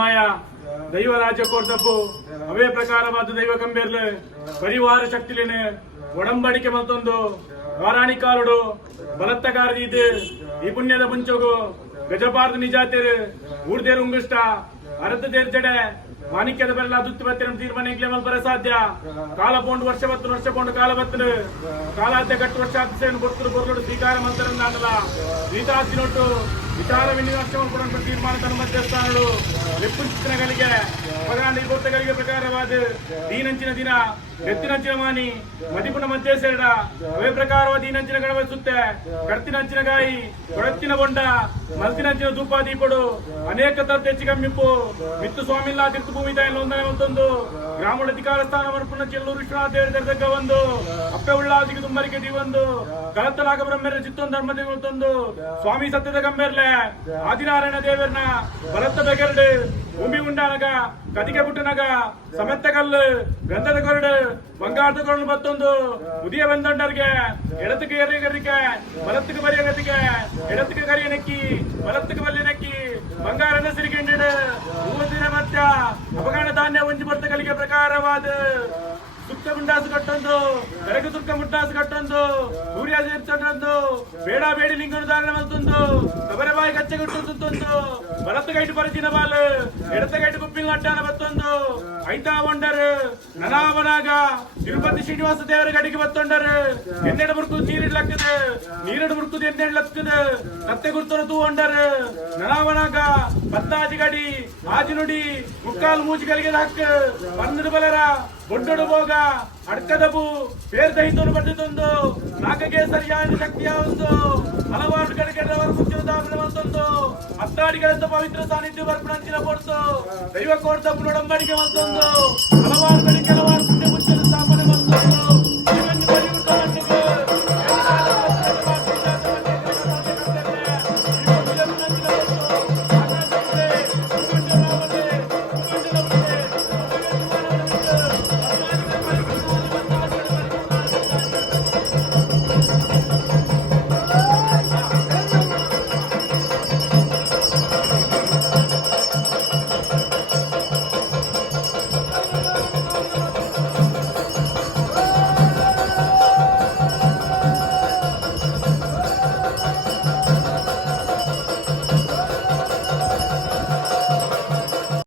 ಮಾಯ ದೈವ ರಾಜ್ಯ ಕೋರ್ತಪ್ಪು ಅವೇ ಪ್ರಕಾರವಾದ ದೈವ ಕಂಬೇರ್ಲೆ. ಪರಿವಾರ ಶಕ್ತಿಲೇನೆ ಒಡಂಬಡಿಕೆ ಮತ್ತೊಂದು. ಬಲತ್ತಗಾರದಿ ಇದು ಈ ಪುಣ್ಯದ ಮುಂಚೋಗು ಗಜಪಾರ್ದ ನಿಜಾತಿರು. ಊರ್ದೇರು ಉಂಗುಷ್ಟ ದೇರ್ ಜಡೆ. ವಾಣಿಕ್ಯದ ಬೆಲ್ಲ ದುತ್ತಿ ಬತ್ತಿನ ತೀರ್ಮಾನ ಮಲ್ಪರ ಸಾಧ್ಯ. ಕಾಲ ಪೋಂಡು ವರ್ಷ ಬತ್ತು, ವರ್ಷ ಪೋಂಡು ಕಾಲ ಬತ್ತನು ಕಾಲಾದ್ಯ ಕಟ್ಟು ವರ್ಷ ಆದಿಸೇನು ಗೊತ್ತರು ಬರಲು ಸ್ವೀಕಾರ ಮಂತ್ರ ನಾನಲ್ಲ ಗೀತಾಸಿನೊಟ್ಟು ವಿಚಾರ ವಿನಿಮಯ ಕೊಡುವಂತ ತೀರ್ಮಾನ ತನ್ನ ಮಧ್ಯಸ್ಥಾನಗಳು ಲೆಪ್ಪುಂಚಿತನಗಳಿಗೆ ಪಗಾಂಡಿ ಗೋತ್ರಗಳಿಗೆ ಪ್ರಕಾರವಾದ ದೀನಂಚಿನ ದಿನ ಎತ್ತಿನಂಚಿನ ಮಾನಿ, ಮದಿಪುಣ ಮಧ್ಯೆ ಸೇಡ ಅವೇ ಪ್ರಕಾರವಾದ ದೀನಂಚಿನ ಗಣವಹಿಸುತ್ತೆ ಕಡ್ತಿನಂಚಿನ ಗಾಯಿ ಕೊಡತ್ತಿನ ಬೊಂಡ, ಮಲ್ತಿನಂಚಿನ ಧೂಪ ದೀಪಡು ಅನೇಕ ತರದ ಹೆಚ್ಚಿಗಮ್ಮಿಪ್ಪು ಮಿತ್ತು ಸ್ವಾಮಿಲ್ಲ ತೀರ್ಥ ಭೂಮಿ ತಾಯಿನ ಒಂದನೇ ಮತ್ತೊಂದು ಗ್ರಾಮದ ಅಧಿಕಾರ ಸ್ಥಾನವನ್ನು ಪುನಃ ಚೆಲ್ಲೂರು ವಿಶ್ವನಾಥ ದರ್ಗಕ್ಕ ಒಂದು ಅಪ್ಪೆ ಉಳ್ಳಾದಿಗೆ ತುಂಬರಿಕೆ ದಿ ಒಂದು ಕಳತ್ತನಾಗಬ್ರಹ್ಮೇರ ಚಿತ್ತೊಂದು ಧರ್ಮದೇವತ್ತೊಂದು ಸ್ವಾಮಿ ಸತ್ಯದ ಗಂಭೀರ್ಲೆ ಆದಿನಾರಾಯಣ ದೇವರನ ಬಲತ್ತ ಬೆಗರ್ಡು ಭೂಮಿ ಉಂಡಾನಗ ಕದಿಗೆ ಬುಟ್ಟನಗ ಸಮೆತ್ತಗಲ್ಲು ಗಂಧದ ಕೊರಡು ಬಂಗಾರದ ಕೊರಡು ಮತ್ತೊಂದು. ಉದಿಯ ಬಂದೊಂಡರ್ಗೆ ಎಡತಕ್ಕೆ ಎರೆಗರಿಕೆ ಬಲತ್ತಕ್ಕೆ ಗದಿಗೆ ಎಡತಕ್ಕೆ ಕರಿಯ ನಕ್ಕಿ ಬಲತ್ತಕ್ಕೆ ಬಲ್ಲೆ ನಕ್ಕಿ ಬಂಗಾರನ ಸಿರಿಗೆಂಡಿಡು ದಿನ ಮತ್ತೆ ಅಪಗಾಣ ಧಾನ್ಯ ಒಂಜಿ ಬರ್ತಗಳಿಗೆ ಪ್ರಕಾರವಾದ ಸುಕ್ಕ ಮುಂಡಾಸು ಕಟ್ಟೊಂದು ಬೆರಗು ಸುಕ್ಕ ಮುಟ್ಟಾಸು ಕಟ್ಟೊಂದು ಸೂರ್ಯ ಸೇರ್ಸೊಂದು ಬೇಡ ಬೇಡಿ ಲಿಂಗನು ಧಾರಣ ಮಲ್ತೊಂದು ಕಬರೆ ಬಾಯಿ ಕಚ್ಚೆ ಗುಟ್ಟೊಂದು ಬಲತ್ತು ಗೈಟು ಪರಿಚಿನ ಬಾಲು ಎಡತ ಗೈಟು ಕುಪ್ಪಿನ ಅಡ್ಡಾನ ಬತ್ತೊಂದು ಐತಾ ಒಂಡರು ನನಾವನಾಗ ತಿರುಪತಿ ಶ್ರೀನಿವಾಸ ದೇವರ ಗಡಿಗೆ ಬತ್ತೊಂಡರು ಎನ್ನೆಡ ಬುರ್ಕು ನೀರಿಡ್ಲಕ್ಕದ ನೀರಿಡು ಬುರ್ಕುದು ಎನ್ನೆಡ್ಲಕ್ಕದ ಕತ್ತೆ ಗುರ್ತರು ತೂ ಒಂಡರು ನನಾವನಾಗ ಪತ್ತಾಜಿ ಗಡಿ ಆಜಿನುಡಿ ಮುಕ್ಕಾಲು ಮೂಜಿಗಳಿಗೆ ಹಾಕ ಪನ್ನಡು ಬಲರ బొడ్డుడు పోగా అడకదపు పేరు సైతులు పట్టుతుందో నాకకే సరియాని శక్తి ఉందో అలవాటు కడిగడ్డ వరకు చూద్దామనివంతుందో అత్తాడి కడంత పవిత్ర సాన్నిధ్యం వరకు నచ్చిన పొడుతూ దైవ కోడతప్పుడు ఉడంబడికి వస్తుందో అలవాటు కడికి వరకు